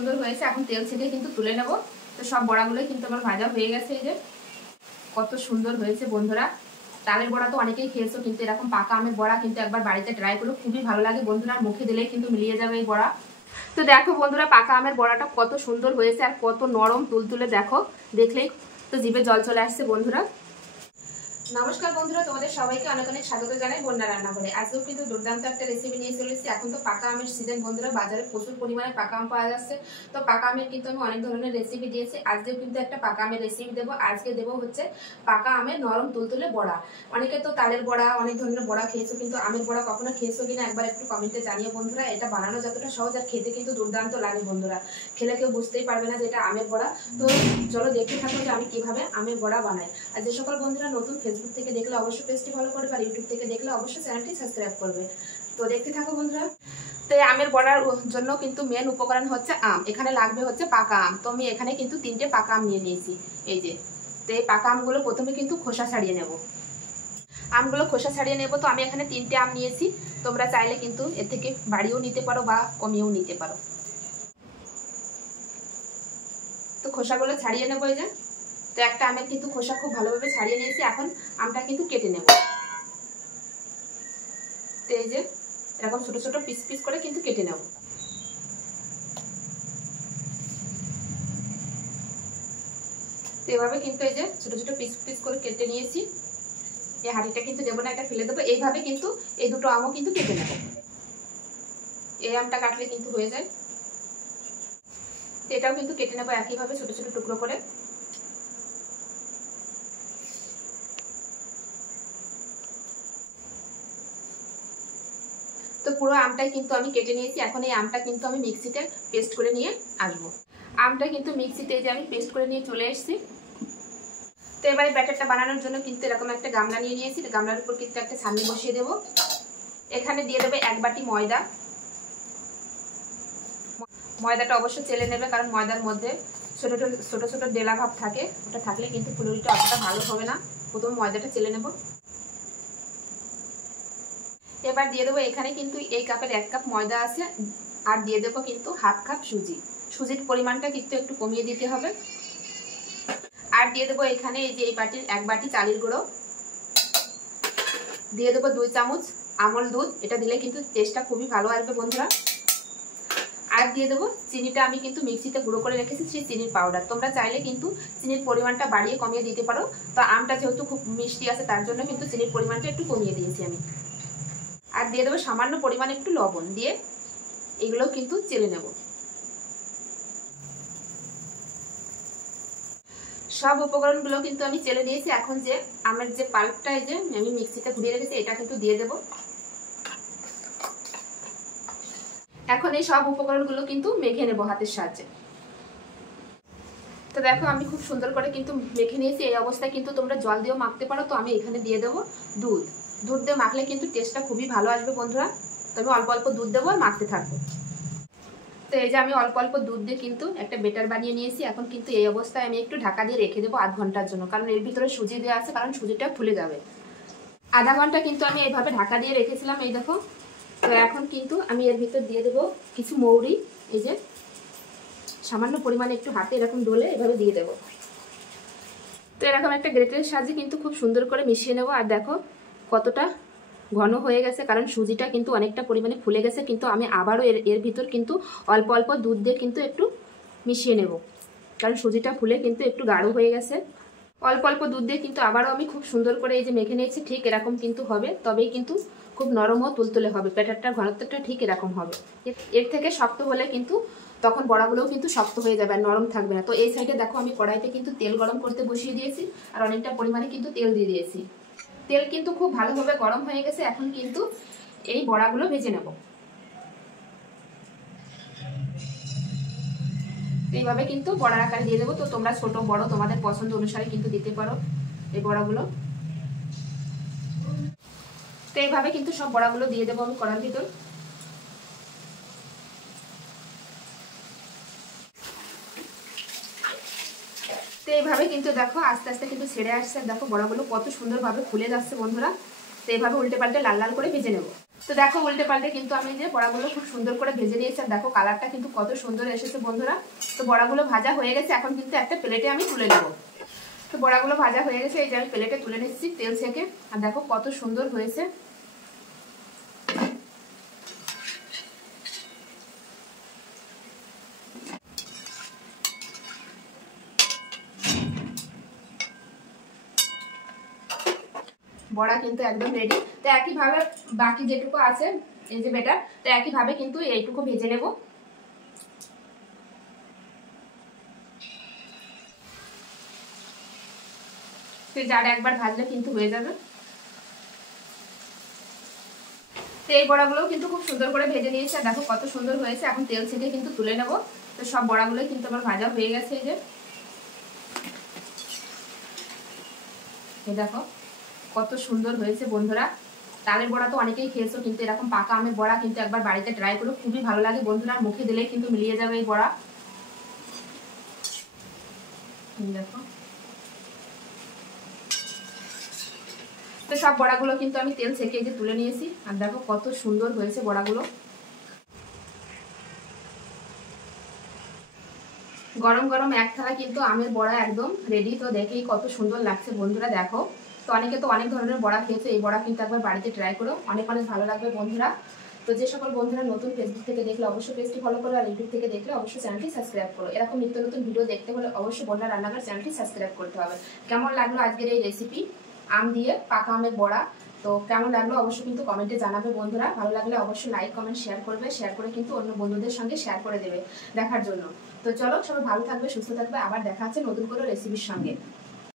সুন্দর হয়েছে। এখন তেল ছেঁকে কিন্তু তুলে নেব। তো সব বড়াগুলোই কিন্তু আমার ভাজা হয়ে গেছে। এই যে কত সুন্দর হয়েছে বন্ধুরা। তালের বড়া তো অনেকেই খেয়েছো, কিন্তু এরকম পাকা আমের বড়া কিন্তু একবার বাড়িতে ট্রাই করো, খুবই ভালো লাগে বন্ধুরা। মুখে দিলেই কিন্তু মিলিয়ে যাবে এই বড়া। তো দেখো বন্ধুরা, পাকা আমের বড়াটা কত সুন্দর হয়েছে আর কত নরম তুলতুলে, দেখো দেখলেই তো জিভে জল চলে আসছে বন্ধুরা। নমস্কার বন্ধুরা, তোমাদের সবাইকে অনেক অনেক স্বাগত জানাই বন্যা রান্নাঘরে। আজকেও কিন্তু দুর্দান্ত একটা রেসিপি নিয়ে চলেছি। এখন তো পাকা আমের সিজন বন্ধুরা, বাজারে প্রচুর পরিমাণে পাকা আম পাওয়া যাচ্ছে। তো পাকা আমের কিন্তু আমি অনেক ধরনের রেসিপি দিয়েছি, আজকেও কিন্তু একটা পাকা আমের রেসিপি দেবো। আজকে দেবো হচ্ছে পাকা আমের নরম তুলতুলে বড়া। অনেকে তো তালের বড়া, অনেক ধরনের বড়া খেয়েছো, কিন্তু আমের বড়া কখনো খেয়েছো কিনা একবার একটু কমেন্টে জানিয়ে বন্ধুরা। এটা বানানো যতটা সহজ আর খেতে কিন্তু দুর্দান্ত লাগে বন্ধুরা। খেলে কেউ বুঝতেই পারবে না যে এটা আমের বড়া। তো চলো দেখতে থাকো যে আমি কিভাবে আমের বড়া বানাই। আর যে সকল বন্ধুরা নতুন ফেসবুক থেকে দেখলে অবশ্যই পেজটি ফলো করবে, আর ইউটিউব থেকে দেখলে অবশ্যই চ্যানেলটি সাবস্ক্রাইব করবে। তো দেখতে থাকো বন্ধুরা। তো এই আমের বড়ার জন্য কিন্তু মেন উপকরণ হচ্ছে আম। এখানে লাগবে হচ্ছে পাকা আম। তো আমি এখানে কিন্তু 3টে পাকা আম নিয়ে নিয়েছি। এই যে, তো এই পাকা আমগুলো প্রথমে কিন্তু খোসা ছাড়িয়ে নেব। আমগুলো খোসা ছাড়িয়ে নেব। তো আমি এখানে 3টে আম নিয়েছি। তোমরা চাইলে কিন্তু এর থেকে বাড়িও নিতে পারো বা কমিয়েও নিতে পারো। তো খোসাগুলো ছাড়িয়ে নেবো। এই যে, তো একটা আমের কিন্তু খোসা খুব ভালোভাবে ছাড়িয়ে নিয়েছি। এখন আমটা কিন্তু কেটে নেব। তো এই যে এরকম ছোট ছোট পিস পিস করে কিন্তু কেটে নেব। তো এভাবে কিন্তু এই যে ছোট ছোট পিস পিস করে কেটে নিয়েছি। এই হাঁড়িটা কিন্তু দেবো না, এটা ফেলে দেবো। এইভাবে কিন্তু এই দুটো আমও কিন্তু কেটে নেব। এই আমটা কাটলে কিন্তু হয়ে যায়। তো এটাও কিন্তু কেটে নেবো একইভাবে ছোট ছোট টুকরো করে। তো পুরো আমটাই কিন্তু আমি কেটে নিয়েছি। এখন এই আমটা কিন্তু আমি মিক্সিতে পেস্ট করে নিয়ে আসবো। আমটা কিন্তু মিক্সিতে যে আমি পেস্ট করে নিয়ে চলে এসেছি। তো এবারে ব্যাটারটা বানানোর জন্য কিন্তু এরকম একটা গামলা নিয়ে নিয়েছি। গামলার উপর কিন্তু একটা ছাঁকনি বসিয়ে দেবো। এখানে দিয়ে দেবে 1 বাটি ময়দা। ময়দাটা অবশ্যই চেলে নেবে, কারণ ময়দার মধ্যে ছোট ছোট ছোট ডেলা ভাব থাকে। ওটা থাকলে কিন্তু ফুলুরিটা অতটা ভালো হবে না। প্রথমে ময়দাটা চেলে নেব। এবার দিয়ে দেবো, এখানে কিন্তু এই কাপের 1 কাপ ময়দা আছে, আর দিয়ে দেবো কিন্তু 1/2 কাপ সুজি। সুজির পরিমাণটা কিন্তু একটু কমিয়ে দিতে হবে। আর দিয়ে দেবো এখানে এই যে এই বাটির 1 বাটি চালের গুঁড়ো। দিয়ে দেবো 2 চামচ আমল দুধ। এটা দিলে কিন্তু টেস্টটা খুবই ভালো আসবে বন্ধুরা। আর দিয়ে দেবো চিনিটা, আমি কিন্তু মিক্সিতে গুঁড়ো করে রেখেছি সেই চিনির পাউডার। তোমরা চাইলে কিন্তু চিনির পরিমাণটা বাড়িয়ে কমিয়ে দিতে পারো। তো আমটা যেহেতু খুব মিষ্টি আছে, তার জন্য কিন্তু চিনির পরিমাণটা একটু কমিয়ে দিয়েছি আমি। আর দিয়ে দেবো সামান্য পরিমাণে একটু লবণ দিয়ে এগুলো কিন্তু চেলে নেব। সব উপকরণগুলো কিন্তু আমি চেলে নিয়েছি। এখন যে আমের যে পাল্পটা এই যে আমি মিক্সিতে ঘুরিয়ে রেখেছি, এটা কিন্তু দিয়ে দেব। এখন এই সব উপকরণগুলো কিন্তু মেখে নেব হাতের সাহায্যে। তো দেখো আমি খুব সুন্দর করে কিন্তু মেখে নিয়েছি। এই অবস্থায় কিন্তু তোমরা জল দিয়েও মাখতে পারো। তো আমি এখানে দিয়ে দেবো দুধ। দুধ দিয়ে মাখলে কিন্তু টেস্টটা খুবই ভালো আসবে বন্ধুরা। তো আমি অল্প অল্প দুধ দেবো আর মাখতে থাকবো। তো এই যে আমি অল্প অল্প দুধ দিয়ে কিন্তু একটা বেটার বানিয়ে নিয়েছি। এখন কিন্তু এই অবস্থায় আমি একটু ঢাকা দিয়ে রেখে দেবো আধ ঘন্টার জন্য, কারণ এর ভিতরে সুজি দেওয়া আছে, কারণ সুজিটা ফুলে যাবে। আধা ঘন্টা কিন্তু আমি এইভাবে ঢাকা দিয়ে রেখেছিলাম। এই দেখো, তো এখন কিন্তু আমি এর ভিতর দিয়ে দেবো কিছু মৌরি। এই যে সামান্য পরিমাণে একটু হাতে এরকম ডলে এভাবে দিয়ে দেবো। তো এরকম একটা গ্রেটারের সাহায্যে কিন্তু খুব সুন্দর করে মিশিয়ে নেবো। আর দেখো কতটা ঘন হয়ে গেছে, কারণ সুজিটা কিন্তু অনেকটা পরিমাণে ফুলে গেছে। কিন্তু আমি আবারও এর ভিতর কিন্তু অল্প অল্প দুধ দিয়ে কিন্তু একটু মিশিয়ে নেব, কারণ সুজিটা ফুলে কিন্তু একটু গাঢ় হয়ে গেছে। অল্প অল্প দুধ দিয়ে কিন্তু আবারও আমি খুব সুন্দর করে এই যে মেখে নিয়েছি। ঠিক এরকম কিন্তু হবে, তবেই কিন্তু খুব নরম ও তুলতুলে হবে। ব্যাটারটার ঘনত্বটা ঠিক এরকম হবে। এর থেকে শক্ত হলে কিন্তু তখন বড়াগুলোও কিন্তু শক্ত হয়ে যাবে আর নরম থাকবে না। তো এই সাইডে দেখো আমি কড়াইতে কিন্তু তেল গরম করতে বসিয়ে দিয়েছি, আর অনেকটা পরিমাণে কিন্তু তেল দিয়ে দিয়েছি। তেল কিন্তু খুব ভালোভাবে গরম হয়ে গেছে। এখন কিন্তু এই বড়াগুলো ভেজে নেব। এইভাবে কিন্তু বড়ার আকারে দিয়ে দেবো। তো তোমরা ছোট বড় তোমাদের পছন্দ অনুসারে কিন্তু দিতে পারো এই বড়াগুলো। তো এইভাবে কিন্তু সব বড়াগুলো দিয়ে দেবো আমি কড়ার ভিতর। তো এইভাবে কিন্তু দেখো আস্তে আস্তে কিন্তু ছেড়ে আসছে। দেখো বড়াগুলো কত সুন্দরভাবে ফুলে যাচ্ছে বন্ধুরা। তো এইভাবে উল্টে পাল্টে লাল লাল করে ভেজে নেব। তো দেখো উল্টে পাল্টে কিন্তু আমি যে বড়াগুলো খুব সুন্দর করে ভেজে নিয়েছি। আর দেখো কালারটা কিন্তু কত সুন্দর এসেছে বন্ধুরা। তো বড়াগুলো ভাজা হয়ে গেছে, এখন কিন্তু একটা প্লেটে আমি তুলে নেব। তো বড়াগুলো ভাজা হয়ে গেছে, এই যে আমি প্লেটে তুলে নিচ্ছি তেল থেকে। আর দেখো কত সুন্দর হয়েছে। বড়া কিন্তু একদম রেডি। তো একইভাবে বাকি যেটুকু আছে এই যে বেটার, তো একইভাবে কিন্তু এইটুকু ভেজে নেব। তো যারা একবার ভাজলে কিন্তু হয়ে যাবে। তো এই বড়াগুলোও কিন্তু খুব সুন্দর করে ভেজে নিয়েছি। আর দেখো কত সুন্দর হয়েছে। এখন তেল থেকে কিন্তু তুলে নেব। তো সব বড়াগুলোই কিন্তু আমার ভাজা হয়ে গেছে। এই দেখো কত সুন্দর হয়েছে বন্ধুরা। তালের বড়া তো অনেকেই খেয়েছো, কিন্তু এরকম পাকা আমের বড়া কিন্তু একবার বাড়িতে ট্রাই করো, খুবই ভালো লাগে বন্ধুরা। মুখে দিলে কিন্তু মিলিয়ে যাবে এই বড়া। দেখো তো সব বড়াগুলো কিন্তু আমি তেল ছেঁকে যে তুলে নিয়েছি। আর দেখো কত সুন্দর হয়েছে বড়াগুলো। গরম গরম এক থালা কিন্তু আমের বড়া একদম রেডি। তো দেখেই কত সুন্দর লাগছে বন্ধুরা। দেখো তো অনেকে তো অনেক ধরনের বড়া খেয়েছে, এই বড়া কিন্তু একবার বাড়িতে ট্রাই করো, অনেক অনেক ভালো লাগবে বন্ধুরা। তো যে সকল বন্ধুরা নতুন ফেসবুক থেকে দেখলে অবশ্যই পেজটি ফলো করো, আর ইউটিউব থেকে দেখলে অবশ্যই চ্যানেলটি সাবস্ক্রাইব করো। এরকম নিত্য নতুন ভিডিও দেখতে হলে অবশ্যই বন্যা রান্নাঘর চ্যানেলটি সাবস্ক্রাইব করতে হবে। কেমন লাগলো আজকের এই রেসিপি আম দিয়ে পাকা আমের বড়া? তো কেমন লাগলো অবশ্যই কিন্তু কমেন্টে জানাবে বন্ধুরা। ভালো লাগলে অবশ্যই লাইক কমেন্ট শেয়ার করবে, শেয়ার করে কিন্তু অন্য বন্ধুদের সঙ্গে শেয়ার করে দেবে দেখার জন্য। তো চলো সবাই ভালো থাকবে, সুস্থ থাকবে, আবার দেখা হচ্ছে নতুন কোনো রেসিপির সঙ্গে।